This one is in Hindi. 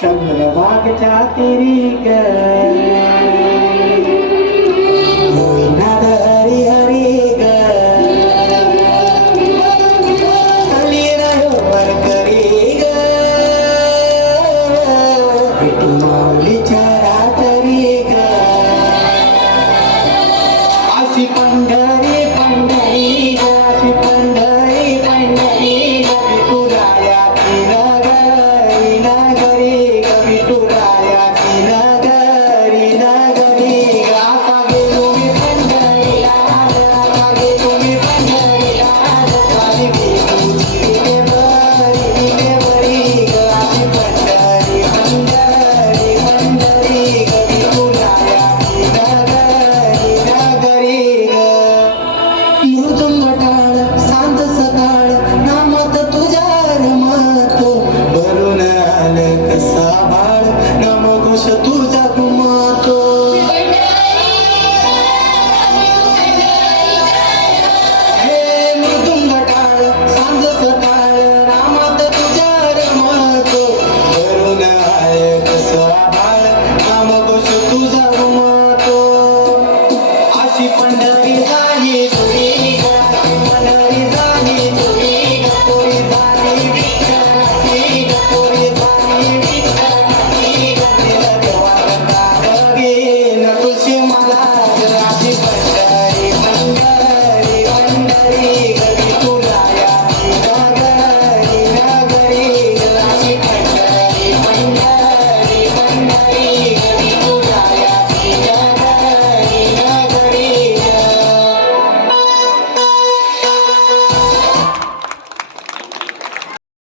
चंद्रभागच्या के ग होईनाद থাকো মা